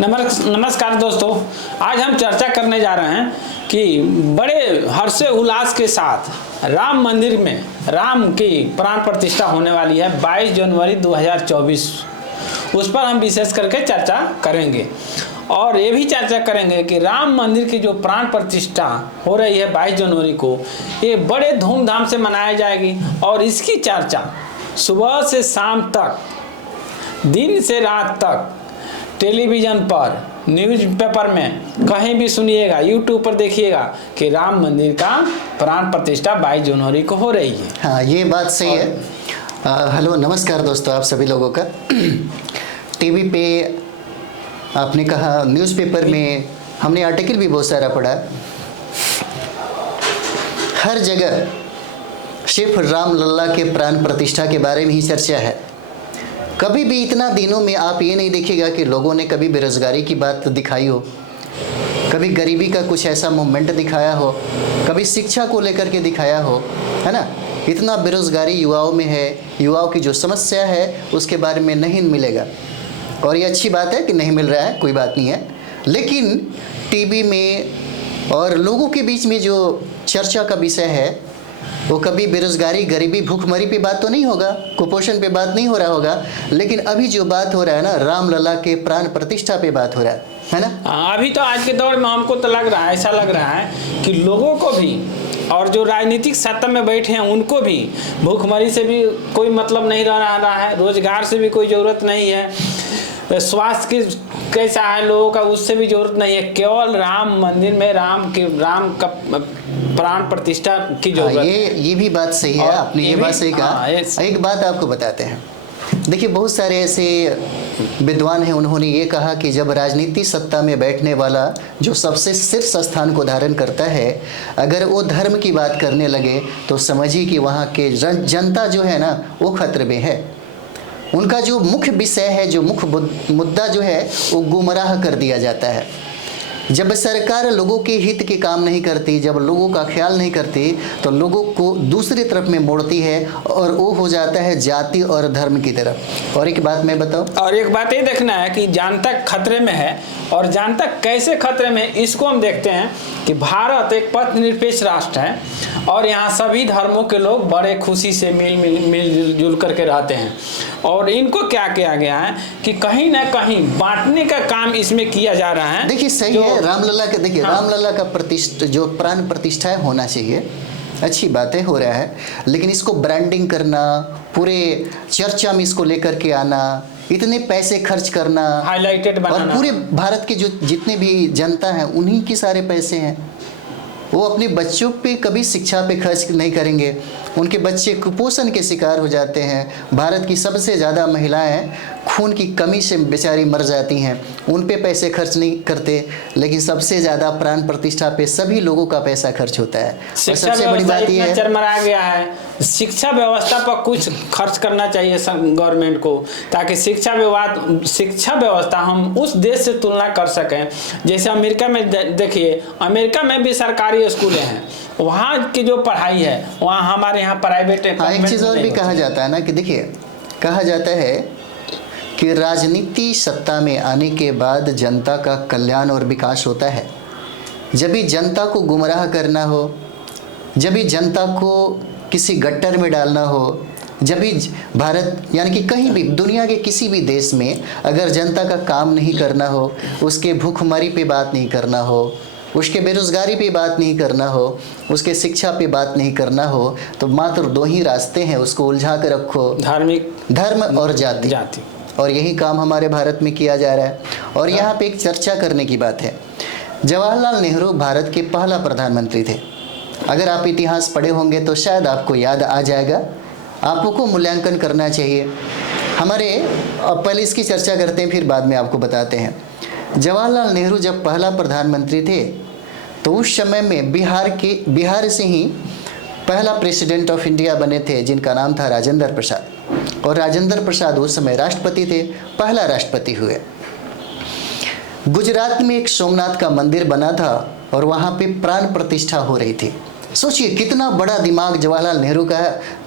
नमस्कार दोस्तों, आज हम चर्चा करने जा रहे हैं कि बड़े हर्ष उल्लास के साथ राम मंदिर में राम की प्राण प्रतिष्ठा होने वाली है 22 जनवरी 2024। उस पर हम विशेष करके चर्चा करेंगे और ये भी चर्चा करेंगे कि राम मंदिर की जो प्राण प्रतिष्ठा हो रही है 22 जनवरी को, ये बड़े धूमधाम से मनाई जाएगी और इसकी चर्चा सुबह से शाम तक, दिन से रात तक टेलीविज़न पर, न्यूज़पेपर में कहीं भी सुनिएगा, यूट्यूब पर देखिएगा कि राम मंदिर का प्राण प्रतिष्ठा 22 जनवरी को हो रही है। हाँ, ये बात सही है। हेलो, नमस्कार दोस्तों, आप सभी लोगों का। टीवी पे आपने कहा, न्यूज़पेपर में हमने आर्टिकल भी बहुत सारा पढ़ा। हर जगह सिर्फ राम लल्ला के प्राण प्रतिष्ठा के बारे में ही चर्चा है। कभी भी इतना दिनों में आप ये नहीं देखिएगा कि लोगों ने कभी बेरोजगारी की बात दिखाई हो, कभी गरीबी का कुछ ऐसा मूवमेंट दिखाया हो, कभी शिक्षा को लेकर के दिखाया हो, है ना। इतना बेरोजगारी युवाओं में है, युवाओं की जो समस्या है उसके बारे में नहीं मिलेगा। और ये अच्छी बात है कि नहीं मिल रहा है, कोई बात नहीं है। लेकिन टीवी में और लोगों के बीच में जो चर्चा का विषय है वो कभी बेरोजगारी, गरीबी, भूखमरी पे बात तो नहीं होगा, कुपोषण पे बात नहीं हो रहा होगा। लेकिन अभी जो बात हो रहा है ना, राम लला के प्राण प्रतिष्ठा पे बात हो रहा है ना। अभी तो आज के दौर में हमको तो लग रहा है, ऐसा लग रहा है कि लोगों को भी और जो राजनीतिक सत्ता में बैठे हैं उनको भी भूखमरी से भी कोई मतलब नहीं रह रहा है, रोजगार से भी कोई ज़रूरत नहीं है, स्वास्थ्य की कैसा है लोगों का उससे भी जरूरत नहीं है। केवल राम मंदिर में राम का प्राण प्रतिष्ठा की जरूरत है। ये भी बात सही है, आपने ये बात सही कहा। एक बात आपको बताते हैं, देखिए बहुत सारे ऐसे विद्वान हैं, उन्होंने ये कहा कि जब राजनीति सत्ता में बैठने वाला जो सबसे शीर्ष स्थान को धारण करता है, अगर वो धर्म की बात करने लगे तो समझिए कि वहाँ के जनता जो है ना वो खतरे में है। उनका जो मुख्य विषय है, जो मुख्य मुद्दा जो है वो गुमराह कर दिया जाता है। जब सरकार लोगों के हित के काम नहीं करती, जब लोगों का ख्याल नहीं करती, तो लोगों को दूसरी तरफ में मोड़ती है और वो हो जाता है जाति और धर्म की तरफ। और एक बात मैं बताऊं, और एक बात ये देखना है कि जनता खतरे में है और जनता कैसे खतरे में, इसको हम देखते हैं कि भारत एक पथनिरपेक्ष राष्ट्र है और यहाँ सभी धर्मों के लोग बड़े खुशी से मिलजुल करके रहते हैं। और इनको क्या किया गया है कि कहीं ना कहीं बांटने का काम इसमें किया जा रहा है। देखिए सही है, रामलला का देखिए, हाँ। रामलला का जो प्राण प्रतिष्ठा होना चाहिए, अच्छी बातें हो रहा है। लेकिन इसको ब्रांडिंग करना, पूरे चर्चा में इसको लेकर के आना, इतने पैसे खर्च करना, हाईलाइटेड बनाना, और पूरे भारत के जो जितने भी जनता हैं उन्हीं के सारे पैसे हैं। वो अपने बच्चों पे कभी शिक्षा पे खर्च नहीं करेंगे, उनके बच्चे कुपोषण के शिकार हो जाते हैं। भारत की सबसे ज़्यादा महिलाएं खून की कमी से बेचारी मर जाती हैं, उन पे पैसे खर्च नहीं करते। लेकिन सबसे ज़्यादा प्राण प्रतिष्ठा पे सभी लोगों का पैसा खर्च होता है। और सबसे बड़ी बात यह है, चरमरा गया है, शिक्षा व्यवस्था पर कुछ खर्च करना चाहिए गवर्नमेंट को, ताकि शिक्षा व्यवस्था हम उस देश से तुलना कर सकें। जैसे अमेरिका में देखिए, अमेरिका में भी सरकारी स्कूलें हैं, वहाँ की जो पढ़ाई है वहाँ हमारे यहाँ प्राइवेट है। एक चीज़ और भी कहा जाता है ना कि देखिए, कहा जाता है कि राजनीति सत्ता में आने के बाद जनता का कल्याण और विकास होता है। जब भी जनता को गुमराह करना हो, जब भी जनता को किसी गट्टर में डालना हो, जब भी भारत यानी कि कहीं भी दुनिया के किसी भी देश में अगर जनता का काम नहीं करना हो, उसके भूखमरी पे बात नहीं करना हो, उसके बेरोजगारी पे बात नहीं करना हो, उसके शिक्षा पे बात नहीं करना हो, तो मात्र दो ही रास्ते हैं, उसको उलझा कर रखो, धर्म और जाति। और यही काम हमारे भारत में किया जा रहा है। और यहाँ पे एक चर्चा करने की बात है, जवाहरलाल नेहरू भारत के पहला प्रधानमंत्री थे। अगर आप इतिहास पढ़े होंगे तो शायद आपको याद आ जाएगा, आपको मूल्यांकन करना चाहिए। पहले इसकी चर्चा करते हैं, फिर बाद में आपको बताते हैं। जवाहरलाल नेहरू जब पहला प्रधानमंत्री थे तो उस समय में बिहार से ही पहला प्रेसिडेंट ऑफ इंडिया बने थे, जिनका नाम था राजेंद्र प्रसाद। और राजेंद्र प्रसाद उस समय राष्ट्रपति थे, पहला राष्ट्रपति हुए। गुजरात में एक सोमनाथ का मंदिर बना था और वहाँ पे प्राण प्रतिष्ठा हो रही थी। सोचिए कितना बड़ा दिमाग जवाहरलाल नेहरू का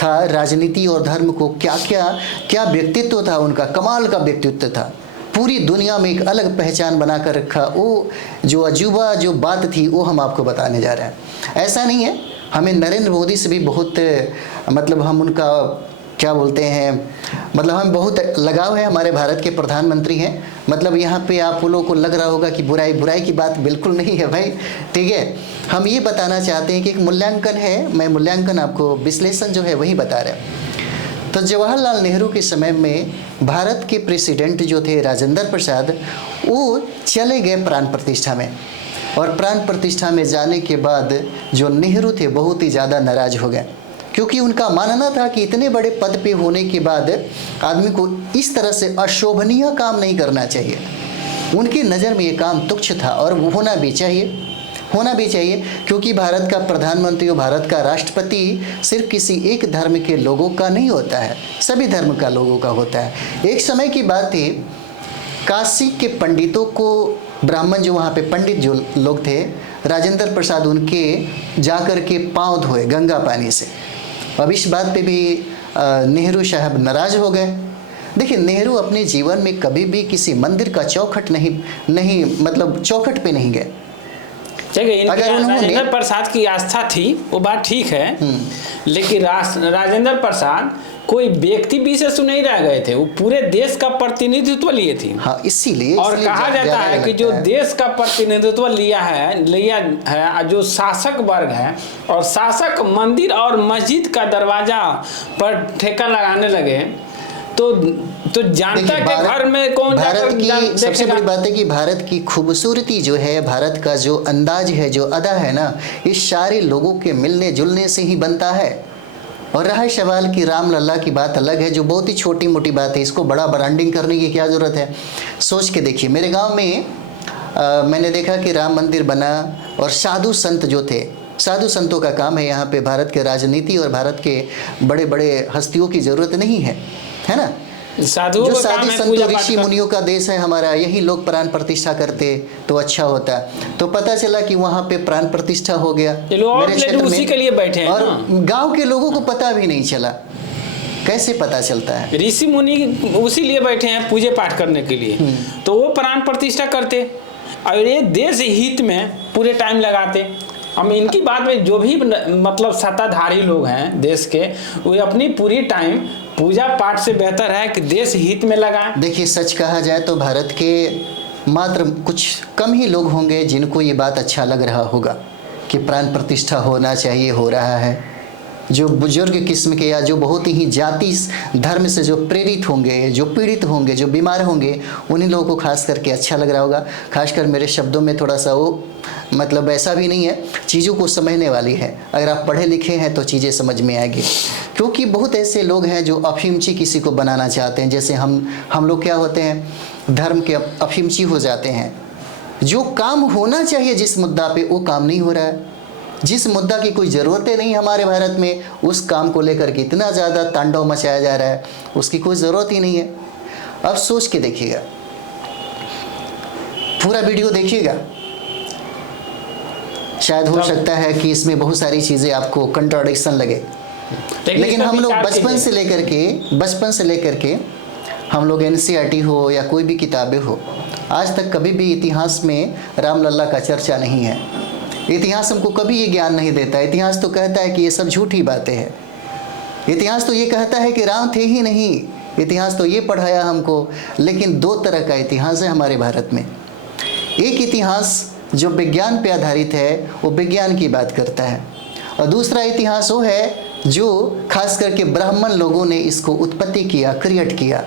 था, राजनीति और धर्म को क्या व्यक्तित्व था उनका, कमाल का व्यक्तित्व था। पूरी दुनिया में एक अलग पहचान बना कर रखा, वो जो अजूबा जो बात थी वो हम आपको बताने जा रहे हैं। ऐसा नहीं है, हमें नरेंद्र मोदी से भी बहुत मतलब हम उनका क्या बोलते हैं, मतलब हम बहुत लगाव है, हमारे भारत के प्रधानमंत्री हैं। मतलब यहाँ पे आप लोगों को लग रहा होगा कि बुराई की बात बिल्कुल नहीं है भाई, ठीक है। हम ये बताना चाहते हैं कि एक मूल्यांकन है, मैं मूल्यांकन आपको विश्लेषण जो है वही बता रहा हूँ। तो जवाहरलाल नेहरू के समय में भारत के प्रेसिडेंट जो थे राजेंद्र प्रसाद, वो चले गए प्राण प्रतिष्ठा में, और प्राण प्रतिष्ठा में जाने के बाद जो नेहरू थे बहुत ही ज़्यादा नाराज हो गए, क्योंकि उनका मानना था कि इतने बड़े पद पे होने के बाद आदमी को इस तरह से अशोभनीय काम नहीं करना चाहिए। उनकी नज़र में ये काम तुच्छ था, और होना भी चाहिए, क्योंकि भारत का प्रधानमंत्री और भारत का राष्ट्रपति सिर्फ किसी एक धर्म के लोगों का नहीं होता है, सभी धर्म का लोगों का होता है। एक समय की बात थी, काशी के पंडितों को, ब्राह्मण जो वहाँ पे पंडित जो लोग थे, राजेंद्र प्रसाद उनके जाकर के पाँव धोए गंगा पानी से। अब इस बात पे भी नेहरू साहब नाराज हो गए। देखिए, नेहरू अपने जीवन में कभी भी किसी मंदिर का चौखट नहीं मतलब चौखट पे नहीं गए। अगर राजेंद्र प्रसाद की आस्था थी वो बात ठीक है, लेकिन राजेंद्र प्रसाद कोई व्यक्ति विशेष नहीं रह गए थे, वो पूरे देश का प्रतिनिधित्व लिए थे। हाँ, इसीलिए और कहा जाता है कि जो देश का प्रतिनिधित्व लिया है जो शासक वर्ग है, और शासक मंदिर और मस्जिद का दरवाजा पर ठेका लगाने लगे, तो जनता के घर में कौन भारत की सबसे बड़ी बात है कि भारत की खूबसूरती जो है, भारत का जो अंदाज है, जो अदा है ना, इस सारे लोगों के मिलने जुलने से ही बनता है। और रहा सवाल कि राम लल्ला की बात अलग है, जो बहुत ही छोटी मोटी बात है, इसको बड़ा ब्रांडिंग करने की क्या ज़रूरत है। सोच के देखिए, मेरे गांव में मैंने देखा कि राम मंदिर बना, और साधु संत जो थे, साधु संतों का काम है यहाँ पे, भारत के राजनीति और भारत के बड़े बड़े हस्तियों की ज़रूरत नहीं है ना। साधुओं जो का साधु काम है, संतों ऋषि मुनियों का देश है हमारा, यही लोग प्राण प्रतिष्ठा करते तो अच्छा होता। तो पता चला कि वहाँ पे प्राण प्रतिष्ठा हो गया मेरे क्षेत्र उसी के लिए बैठे हैं, और गांव के लोगों को पता भी नहीं चला। कैसे पता चलता है? ऋषि मुनि उसी लिए बैठे हैं, पूजे पाठ करने के लिए, तो वो प्राण प्रतिष्ठा करते और ये देश हित में पूरे टाइम लगाते। हम इनकी बात में जो भी मतलब सत्ताधारी लोग हैं देश के, वो अपनी पूरी टाइम पूजा पाठ से बेहतर है कि देश हित में लगाएं। देखिए, सच कहा जाए तो भारत के मात्र कुछ कम ही लोग होंगे जिनको ये बात अच्छा लग रहा होगा कि प्राण प्रतिष्ठा होना चाहिए, हो रहा है। जो बुजुर्ग किस्म के या जो बहुत ही जाति धर्म से जो प्रेरित होंगे, जो पीड़ित होंगे, जो बीमार होंगे, उन्हीं लोगों को खास करके अच्छा लग रहा होगा। खासकर मेरे शब्दों में थोड़ा सा वो मतलब ऐसा भी नहीं है, चीज़ों को समझने वाली है। अगर आप पढ़े लिखे हैं तो चीज़ें समझ में आएगी, क्योंकि बहुत ऐसे लोग हैं जो अफीमची किसी को बनाना चाहते हैं। जैसे हम लोग क्या होते हैं, धर्म के अफीमची हो जाते हैं। जो काम होना चाहिए जिस मुद्दा पे, वो काम नहीं हो रहा है। जिस मुद्दा की कोई ज़रूरतें नहीं हमारे भारत में, उस काम को लेकर के इतना ज़्यादा तांडव मचाया जा रहा है, उसकी कोई ज़रूरत ही नहीं है। अब सोच के देखिएगा, पूरा वीडियो देखिएगा, शायद हो सकता है कि इसमें बहुत सारी चीज़ें आपको कंट्राडिक्शन लगे, लेकिन हम लोग बचपन से लेकर के हम लोग NCERT हो या कोई भी किताबें हो, आज तक कभी भी इतिहास में रामलला का चर्चा नहीं है। इतिहास हमको कभी ये ज्ञान नहीं देता। इतिहास तो कहता है कि ये सब झूठी बातें हैं। इतिहास तो ये कहता है कि राम थे ही नहीं। इतिहास तो ये पढ़ाया हमको। लेकिन दो तरह का इतिहास है हमारे भारत में। एक इतिहास जो विज्ञान पे आधारित है, वो विज्ञान की बात करता है, और दूसरा इतिहास वो है जो खास करके ब्राह्मण लोगों ने इसको उत्पत्ति किया, क्रिएट किया,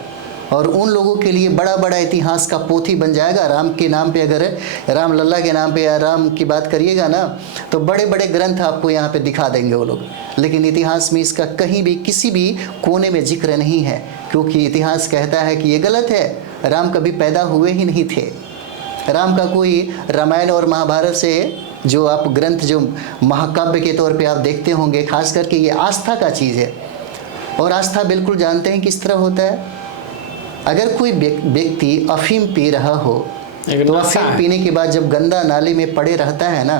और उन लोगों के लिए बड़ा बड़ा इतिहास का पोथी बन जाएगा। राम के नाम पे, अगर राम लल्ला के नाम पे या राम की बात करिएगा ना, तो बड़े बड़े ग्रंथ आपको यहाँ पे दिखा देंगे वो लोग। लेकिन इतिहास में इसका कहीं भी किसी भी कोने में जिक्र नहीं है, क्योंकि इतिहास कहता है कि ये गलत है। राम कभी पैदा हुए ही नहीं थे। राम का कोई रामायण और महाभारत से जो आप ग्रंथ जो महाकाव्य के तौर पे आप देखते होंगे, खास करके ये आस्था का चीज़ है। और आस्था बिल्कुल जानते हैं किस तरह होता है। अगर कोई व्यक्ति अफीम पी रहा हो, तो अफीम पीने के बाद जब गंदा नाले में पड़े रहता है ना,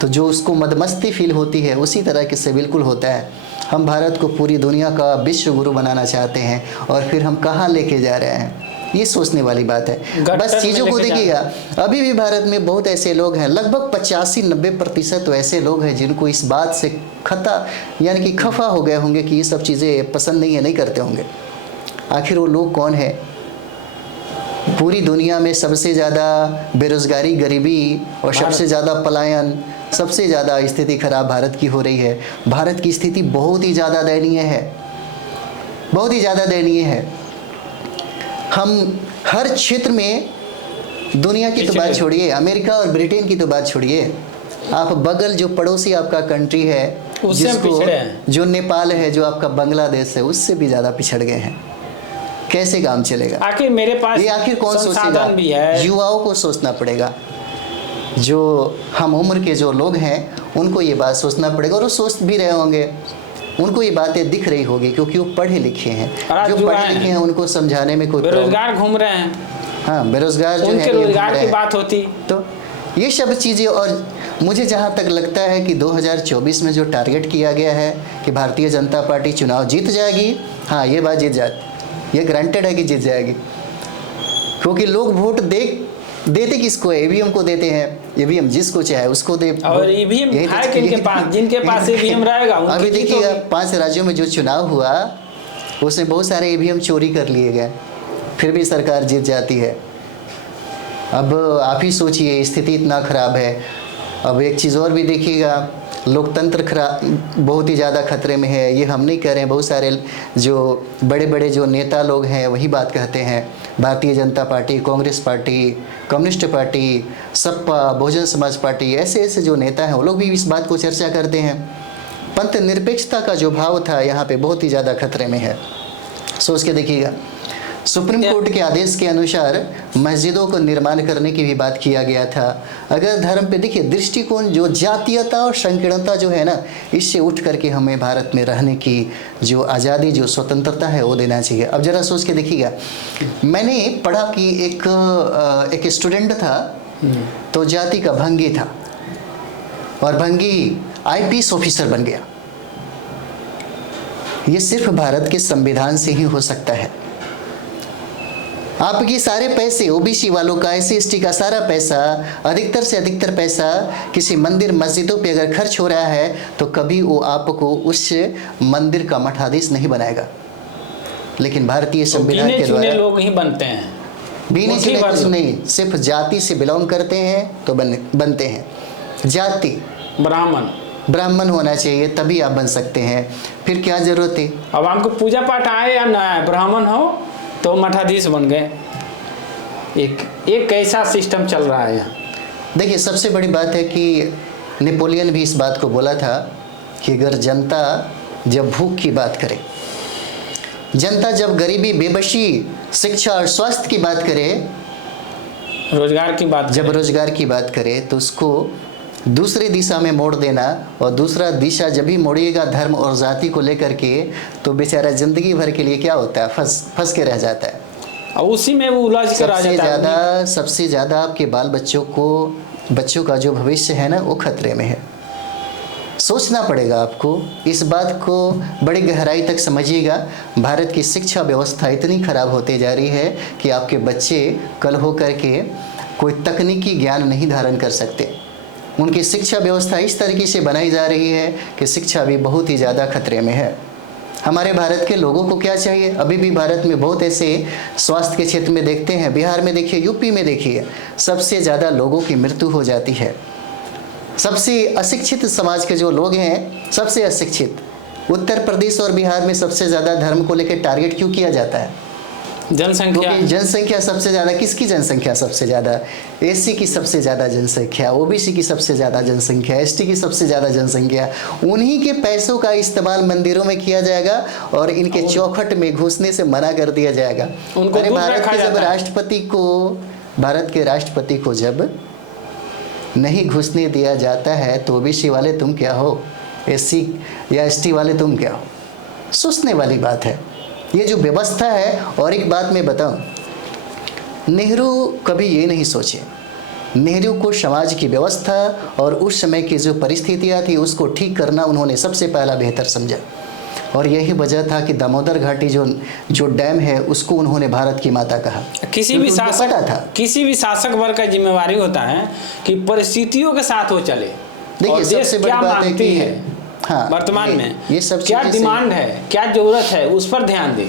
तो जो उसको मदमस्ती फील होती है, उसी तरह के से बिल्कुल होता है। हम भारत को पूरी दुनिया का विश्व गुरु बनाना चाहते हैं, और फिर हम कहाँ लेके जा रहे हैं। ये सोचने वाली बात है। गट्टर बस में चीज़ों को लेके देखिएगा, अभी भी भारत में बहुत ऐसे लोग हैं, लगभग 85-90% तो ऐसे लोग हैं जिनको इस बात से यानी कि खफा हो गए होंगे कि ये सब चीज़ें पसंद नहीं है, नहीं करते होंगे। आखिर वो लोग कौन है? पूरी दुनिया में सबसे ज़्यादा बेरोजगारी, गरीबी और सबसे ज़्यादा पलायन, सबसे ज़्यादा स्थिति खराब भारत की हो रही है। भारत की स्थिति बहुत ही ज़्यादा दयनीय है, बहुत ही ज़्यादा दयनीय है। हम हर क्षेत्र में, दुनिया की तो बात छोड़िए, अमेरिका और ब्रिटेन की तो बात छोड़िए, आप बगल जो पड़ोसी आपका कंट्री है, उससे हम पिछड़े हैं। जो नेपाल है, जो आपका बांग्लादेश है, उससे भी ज़्यादा पिछड़ गए हैं। कैसे काम चलेगा? आखिर मेरे पास ये आखिर कौन सोचेगा? संसाधन भी है। युवाओं को सोचना पड़ेगा, जो हम उम्र के जो लोग हैं उनको ये बात सोचना पड़ेगा, और वो सोच भी रहे होंगे, उनको ये बातें दिख रही होगी क्योंकि वो पढ़े लिखे हैं। जो पढ़े लिखे हैं उनको समझाने में कोई बेरोजगार घूम रहे हैं। हाँ, बेरोजगार जो उनके है, रोजगार की बात होती तो ये सब चीज़ें। और मुझे जहाँ तक लगता है कि 2024 में जो टारगेट किया गया है कि भारतीय जनता पार्टी चुनाव जीत जाएगी, हाँ ये बात जीत जाती, ये ग्रांटेड है कि जीत जाएगी, क्योंकि लोग वोट देते किसको है? ईवीएम को देते हैं। ईवीएम जिसको चाहे उसको दे। और ईवीएम है किनके पास? जिनके पास ईवीएम रहेगा उनकी अभी देखिएगा 5 राज्यों में जो चुनाव हुआ उसमें बहुत सारे ईवीएम चोरी कर लिए गए, फिर भी सरकार जीत जाती है। अब आप ही सोचिए, स्थिति इतना खराब है। अब एक चीज़ और भी देखिएगा, लोकतंत्र बहुत ही ज़्यादा खतरे में है। ये हम नहीं कह रहे हैं, बहुत सारे जो बड़े बड़े जो नेता लोग हैं वही बात कहते हैं। Bharatiya Janata party, Congress party, communist party, Sapa, Bahujan Samaj party, ऐसे ऐसे जो नेता हैं वो लोग भी इस बात को चर्चा करते हैं। पंथ निरपेक्षता का जो भाव था यहाँ पे बहुत ही ज़्यादा खतरे में है। सोच के देखिएगा, सुप्रीम कोर्ट के आदेश के अनुसार मस्जिदों को निर्माण करने की भी बात किया गया था। अगर धर्म पे देखिए दृष्टिकोण, जो जातीयता और संकीर्णता जो है ना, इससे उठ करके हमें भारत में रहने की जो आज़ादी, जो स्वतंत्रता है वो देना चाहिए। अब ज़रा सोच के देखिएगा, मैंने पढ़ा कि एक स्टूडेंट था, तो जाति का भंगी था और भंगी आईपीएस ऑफिसर बन गया। ये सिर्फ भारत के संविधान से ही हो सकता है। आपकी सारे पैसे ओबीसी वालों का, एससी एसटी का सारा पैसा, अधिकतर से अधिकतर पैसा किसी मंदिर मस्जिदों पे अगर खर्च हो रहा है तो कभी वो आपको उस मंदिर का मठाधीश नहीं बनाएगा। लेकिन भारतीय संविधान के द्वारा लोग ही बनते हैं, बीने चुने कुछ नहीं, सिर्फ जाति से बिलोंग करते हैं तो बनते हैं। जाति ब्राह्मण होना चाहिए, तभी आप बन सकते हैं। फिर क्या जरूरत है? अब हमको पूजा पाठ आए या ना आए, ब्राह्मण हो तो मठाधीश बन गए। एक कैसा सिस्टम चल रहा है यहाँ। देखिए, सबसे बड़ी बात है कि नेपोलियन भी इस बात को बोला था कि अगर जनता जब भूख की बात करे, जनता जब गरीबी, बेबसी, शिक्षा और स्वास्थ्य की बात करे, रोजगार की बात, जब रोजगार की बात करे, तो उसको दूसरी दिशा में मोड़ देना। और दूसरा दिशा जब भी मोड़िएगा धर्म और जाति को लेकर के, तो बेचारा जिंदगी भर के लिए क्या होता है, फंस के रह जाता है और उसी में वो उलझ कर आ जाता है। सबसे ज़्यादा आपके बाल बच्चों का जो भविष्य है ना, वो खतरे में है। सोचना पड़ेगा आपको, इस बात को बड़ी गहराई तक समझिएगा। भारत की शिक्षा व्यवस्था इतनी खराब होती जा रही है कि आपके बच्चे कल हो करके कोई तकनीकी ज्ञान नहीं धारण कर सकते। उनकी शिक्षा व्यवस्था इस तरीके से बनाई जा रही है कि शिक्षा भी बहुत ही ज़्यादा खतरे में है। हमारे भारत के लोगों को क्या चाहिए? अभी भी भारत में बहुत ऐसे स्वास्थ्य के क्षेत्र में देखते हैं, बिहार में देखिए, यूपी में देखिए, सबसे ज़्यादा लोगों की मृत्यु हो जाती है। सबसे अशिक्षित समाज के जो लोग हैं, सबसे अशिक्षित, उत्तर प्रदेश और बिहार में सबसे ज़्यादा धर्म को लेकर टारगेट क्यों किया जाता है? जनसंख्या सबसे ज़्यादा किसकी? जनसंख्या सबसे ज़्यादा एससी की सबसे ज़्यादा जनसंख्या, ओबीसी की सबसे ज़्यादा जनसंख्या, एसटी की सबसे ज़्यादा जनसंख्या। उन्हीं के पैसों का इस्तेमाल मंदिरों में किया जाएगा और इनके चौखट में घुसने से मना कर दिया जाएगा। अरे भारत के राष्ट्रपति को जब नहीं घुसने दिया जाता है तो ओबीसी वाले तुम क्या हो, एससी या एसटी वाले तुम क्या हो? सोचने वाली बात है ये जो व्यवस्था है। और एक बात मैं बताऊं, नेहरू कभी ये नहीं सोचे। नेहरू को समाज की व्यवस्था और उस समय की जो परिस्थितियां थी उसको ठीक करना उन्होंने सबसे पहला बेहतर समझा। और यही वजह था कि दामोदर घाटी जो डैम है उसको उन्होंने भारत की माता कहा। किसी भी क्योंकि उनको शासक पता था। किसी भी शासक वर्ग का जिम्मेवारी होता है कि परिस्थितियों के साथ वो चले। देखिए, और देश सबसे बड़ी क्या बात है मांगती कि है हाँ, वर्तमान ये में सब क्या चीजें डिमांड है, क्या जरूरत है, उस पर ध्यान दें।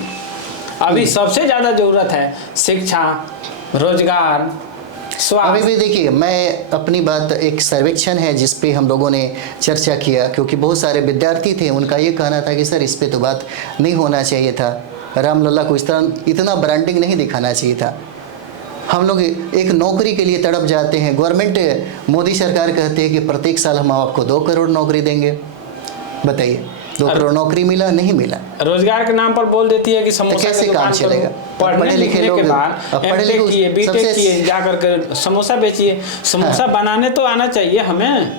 अभी सबसे ज्यादा जरूरत है शिक्षा, रोजगार, अभी स्वास्थ्य। भी देखिए, मैं अपनी बात, एक सर्वेक्षण है जिस पे हम लोगों ने चर्चा किया, क्योंकि बहुत सारे विद्यार्थी थे, उनका ये कहना था कि सर इस पे तो बात नहीं होना चाहिए था, रामलला को इस तरह इतना ब्रांडिंग नहीं दिखाना चाहिए था। हम लोग एक नौकरी के लिए तड़प जाते हैं, गवर्नमेंट मोदी सरकार कहते हैं कि प्रत्येक साल हम आपको 2 करोड़ नौकरी देंगे। बताइए, 2 करोड़ नौकरी मिला? नहीं मिला। रोजगार के नाम पर बोल देती है कि तो समोसा कैसे की काम दुकान चलेगा? करो, पढ़ने लिखने के बाद एमटेक किए, बीटेक किए, जाकर के समोसा बेचिए। समोसा बनाने तो आना चाहिए हमें।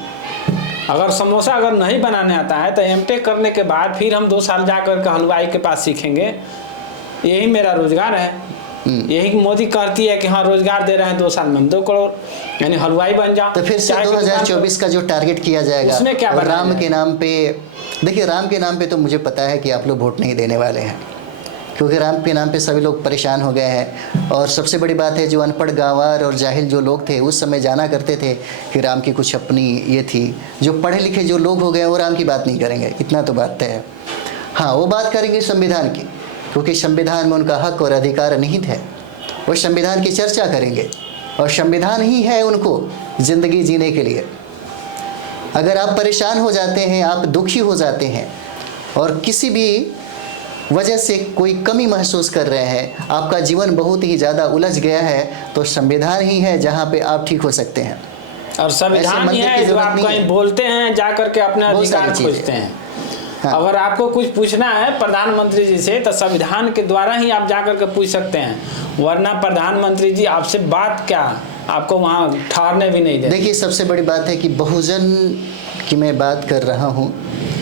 अगर समोसा अगर नहीं बनाने आता है तो एमटेक करने के बाद फिर हम 2 साल जाकर के हलवाई के पास सीखेंगे। यही मेरा रोजगार है। यही मोदी कहती है कि हाँ रोजगार दे रहे हैं, 2 साल में हम 2 करोड़, यानी हलवाई बन जाओ। तो फिर से 2024 का जो टारगेट किया जाएगा, उसमें क्या और बनाया राम जाए? के नाम पे, देखिए राम के नाम पे तो मुझे पता है कि आप लोग वोट नहीं देने वाले हैं, क्योंकि राम के नाम पे सभी लोग परेशान हो गए हैं। और सबसे बड़ी बात है, जो अनपढ़ गंवार और जाहिल जो लोग थे उस समय जाना करते थे कि राम की कुछ अपनी ये थी, जो पढ़े लिखे जो लोग हो गए वो राम की बात नहीं करेंगे, इतना तो बात तय है। हाँ, वो बात करेंगे संविधान की, क्योंकि संविधान में उनका हक और अधिकार निहित है। वो संविधान की चर्चा करेंगे, और संविधान ही है उनको ज़िंदगी जीने के लिए। अगर आप परेशान हो जाते हैं, आप दुखी हो जाते हैं, और किसी भी वजह से कोई कमी महसूस कर रहे हैं, आपका जीवन बहुत ही ज़्यादा उलझ गया है, तो संविधान ही है जहाँ पे आप ठीक हो सकते हैं। और संविधान ही है जो आप कहीं बोलते हैं, जा करके अपने अधिकार खोजते हैं। हाँ। अगर आपको कुछ पूछना है प्रधानमंत्री जी से तो संविधान के द्वारा ही आप जाकर के पूछ सकते हैं, वरना प्रधानमंत्री जी आपसे बात क्या, आपको वहाँ ठहरने भी नहीं देते। देखिए, सबसे बड़ी बात है कि बहुजन की मैं बात कर रहा हूँ,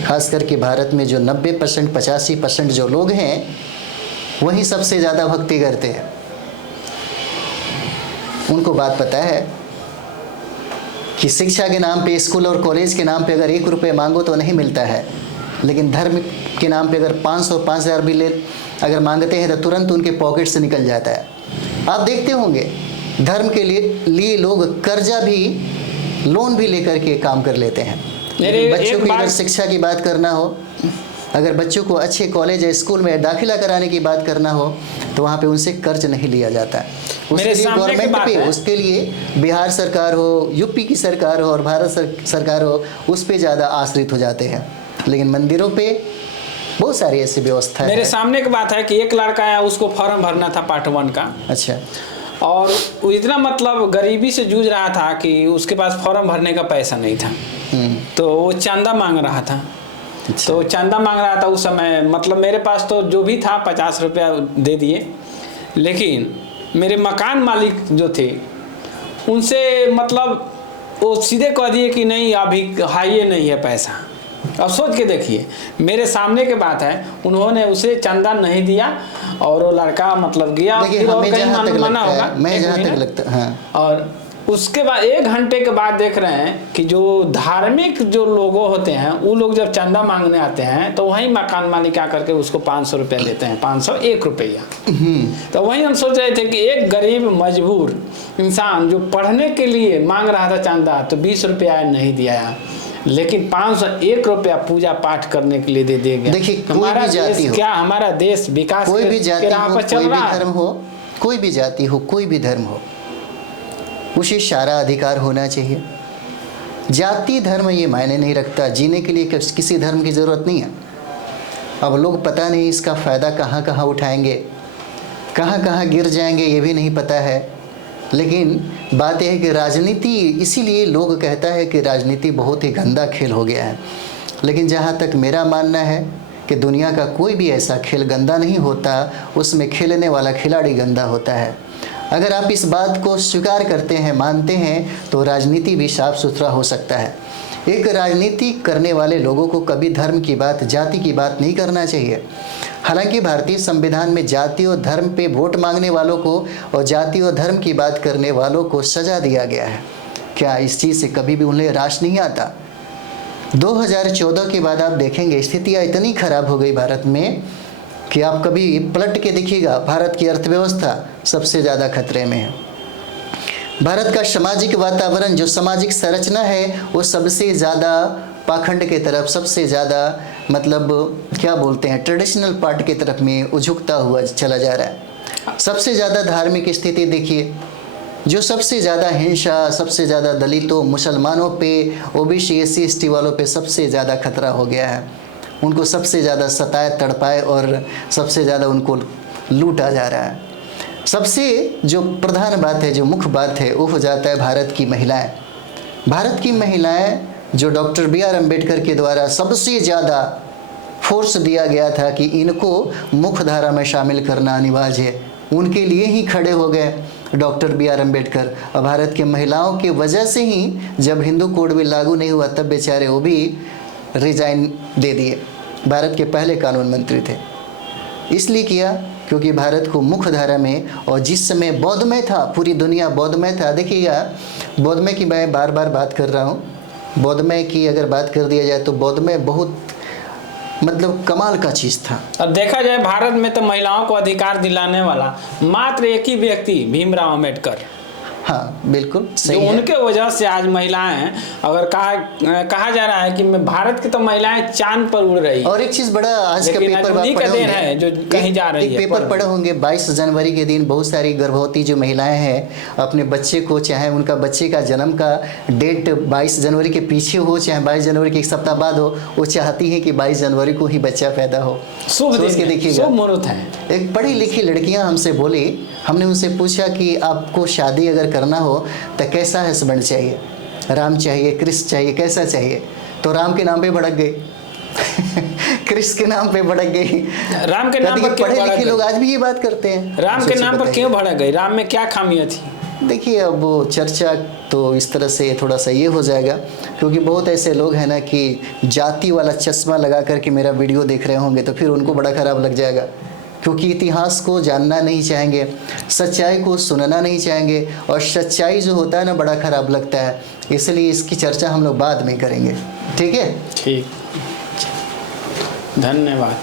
खास करके भारत में जो 90% 85% जो लोग हैं वही सबसे ज़्यादा भक्ति करते हैं। उनको बात पता है कि शिक्षा के नाम पे, स्कूल और कॉलेज के नाम पे अगर 1 रुपये मांगो तो नहीं मिलता है, लेकिन धर्म के नाम पे अगर 500 5,000 भी अगर मांगते हैं तो तुरंत उनके पॉकेट से निकल जाता है। आप देखते होंगे धर्म के लिए लोग कर्जा भी, लोन भी लेकर के काम कर लेते हैं। बच्चों की अगर शिक्षा की बात करना हो, अगर बच्चों को अच्छे कॉलेज या स्कूल में दाखिला कराने की बात करना हो, तो वहाँ पे उनसे कर्ज नहीं लिया जाता है। उसके लिए गवर्नमेंट पे, उसके लिए बिहार सरकार हो, यूपी की सरकार हो और भारत सरकार हो, उस पे ज़्यादा आश्रित हो जाते हैं। लेकिन मंदिरों पे बहुत सारी ऐसी व्यवस्था है। मेरे सामने की बात है कि एक लड़का आया, उसको फॉर्म भरना था पार्ट 1 का। अच्छा। और वो इतना मतलब गरीबी से जूझ रहा था कि उसके पास फॉर्म भरने का पैसा नहीं था, तो वो चंदा मांग रहा था। अच्छा। तो चंदा मांग रहा था उस समय, मतलब मेरे पास तो जो भी था 50 रुपया दे दिए, लेकिन मेरे मकान मालिक जो थे उनसे मतलब वो सीधे कह दिए कि नहीं अभी हाइए नहीं है पैसा। अब सोच के देखिए, मेरे सामने के बात है, उन्होंने उसे चंदा नहीं दिया और वो लड़का मतलब गया, फिर और कहीं मना होगा, मैं जहाँ तक लगता है। हाँ। और उसके बाद 1 घंटे के बाद देख रहे हैं कि जो धार्मिक जो लोग होते हैं वो लोग जब चंदा मांगने आते हैं तो वहीं मकान मालिक आकर के उसको 500 रुपया देते हैं, 501 रुपया। तो वहीं हम सोच रहे थे कि एक गरीब मजबूर इंसान जो पढ़ने के लिए मांग रहा था चंदा, तो 20 रुपया नहीं दिया, लेकिन 501 रुपया पूजा पाठ करने के लिए दे देंगे। देखिए, हमारा देश क्या, हमारा देश विकास कोई भी जाति हो, कोई भी धर्म हो, कोई भी जाति हो, कोई भी धर्म हो, उसे सारा अधिकार होना चाहिए। जाति धर्म ये मायने नहीं रखता, जीने के लिए किसी धर्म की ज़रूरत नहीं है। अब लोग पता नहीं इसका फ़ायदा कहाँ कहाँ उठाएंगे, कहाँ कहाँ गिर जाएंगे, ये भी नहीं पता है। लेकिन बात यह है कि राजनीति, इसीलिए लोग कहता है कि राजनीति बहुत ही गंदा खेल हो गया है। लेकिन जहाँ तक मेरा मानना है कि दुनिया का कोई भी ऐसा खेल गंदा नहीं होता, उसमें खेलने वाला खिलाड़ी गंदा होता है। अगर आप इस बात को स्वीकार करते हैं, मानते हैं, तो राजनीति भी साफ सुथरा हो सकता है। एक राजनीति करने वाले लोगों को कभी धर्म की बात, जाति की बात नहीं करना चाहिए। हालांकि भारतीय संविधान में जाति और धर्म पे वोट मांगने वालों को और जाति और धर्म की बात करने वालों को सजा दिया गया है। क्या इस चीज़ से कभी भी उन्हें राश नहीं आता? 2014 के बाद आप देखेंगे स्थितियाँ इतनी खराब हो गई भारत में कि आप कभी पलट के देखिएगा, भारत की अर्थव्यवस्था सबसे ज़्यादा खतरे में है। भारत का सामाजिक वातावरण, जो सामाजिक संरचना है, वो सबसे ज़्यादा पाखंड के तरफ, सबसे ज़्यादा मतलब क्या बोलते हैं, ट्रेडिशनल पार्ट की तरफ में झुकता हुआ चला जा रहा है। सबसे ज़्यादा धार्मिक स्थिति देखिए, जो सबसे ज़्यादा हिंसा, सबसे ज़्यादा दलितों, मुसलमानों पे, ओबीसी, एससी, एसटी वालों पे सबसे ज़्यादा खतरा हो गया है। उनको सबसे ज़्यादा सताए, तड़पाए और सबसे ज़्यादा उनको लूटा जा रहा है। सबसे जो प्रधान बात है, जो मुख्य बात है, वो हो जाता है भारत की महिलाएं। भारत की महिलाएं जो डॉक्टर BR अम्बेडकर के द्वारा सबसे ज़्यादा फोर्स दिया गया था कि इनको मुख्य धारा में शामिल करना अनिवार्य है, उनके लिए ही खड़े हो गए डॉक्टर BR अम्बेडकर। और भारत की महिलाओं की वजह से ही जब हिंदू कोड बिल लागू नहीं हुआ तब बेचारे वो भी रिजाइन दे दिए। भारत के पहले कानून मंत्री थे। इसलिए किया क्योंकि भारत को मुख्य धारा में, और जिस समय बौद्धमय था, पूरी दुनिया बौद्धमय था। देखिएगा, बौद्धमय की मैं बार बार बात कर रहा हूँ, बौद्धमय की अगर बात कर दिया जाए तो बौद्धमय बहुत मतलब कमाल का चीज़ था। अब देखा जाए भारत में तो महिलाओं को अधिकार दिलाने वाला मात्र एक ही व्यक्ति, भीमराव अम्बेडकर। हाँ बिल्कुल सही जो है। उनके वजह से आज महिलाएं, अगर कहा जा रहा है कि भारत की तो महिलाएं चांद पर उड़ रही, और एक चीज बड़ा आज का लेकिन पेपर उन्हीं का देन है जो कहीं जा रही एक है। पेपर पढ़े होंगे, 22 जनवरी के दिन बहुत सारी गर्भवती जो महिलाएं हैं अपने बच्चे को, चाहे उनका बच्चे का जन्म का डेट 22 जनवरी के पीछे हो, चाहे 22 जनवरी के एक सप्ताह बाद हो, वो चाहती है कि 22 जनवरी को ही बच्चा पैदा हो। शुभ सोच के देखिएगा, शुभ मुहूर्त है। एक पढ़ी लिखी लड़कियां हमसे बोली, हमने उनसे पूछा कि आपको शादी अगर करना हो तो कैसा हस्बैंड चाहिए, राम चाहिए, कृष्ण चाहिए, कैसा चाहिए? तो राम के नाम पे भड़क गई कृष्ण के नाम पे भड़क गई। राम के नाम पर क्यों पढ़े भड़क लिखे गई? लोग आज भी ये बात करते हैं। राम के नाम पर बताइए। क्यों भड़क गई? राम में क्या खामियां थी? देखिए, अब वो चर्चा तो इस तरह से थोड़ा सा ये हो जाएगा, क्योंकि बहुत ऐसे लोग हैं ना कि जाति वाला चश्मा लगा करके मेरा वीडियो देख रहे होंगे तो फिर उनको बड़ा खराब लग जाएगा, क्योंकि इतिहास को जानना नहीं चाहेंगे, सच्चाई को सुनना नहीं चाहेंगे, और सच्चाई जो होता है ना बड़ा खराब लगता है। इसलिए इसकी चर्चा हम लोग बाद में करेंगे, ठीक है? ठीक, धन्यवाद।